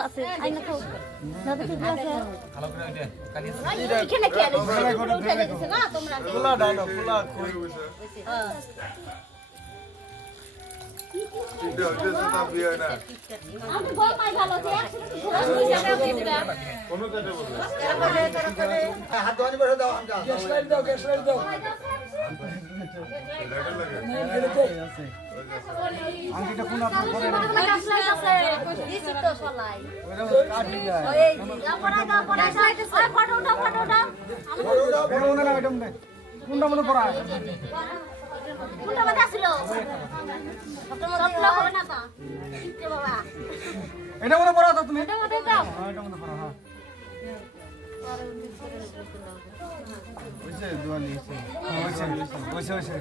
আছে আইনা তো দাদা ঠিক আছে ভালো করে ওইটা কালি এখানে খেলে উঠে গেছে না তোমরা খোলা ডানো খোলা কই এটা হচ্ছে না বিয়ে না আমি বল পাই ভালো যে কোনো কাজে বলবে হাত ধোয়ানি বসে দাও আমটা গ্যাস লাইট দাও লেটার লাগে আংটিটা কোন আপনার পরে না আছে দিছি তো সলাই ওইটা কাটি যায় ওই পড়া দাও ওই ফটো উঠাও বড় না ওইটা মনে কোনটা মনে পড়া কোনটা মধ্যে আসলো ফটো মধ্যে হবে না তা কে বাবা এটা মনে পড়া তো তুমি এটা মধ্যে দাও এটা মনে পড়া হ্যাঁ ওইছে দুয়ানি ওইছে ওইছে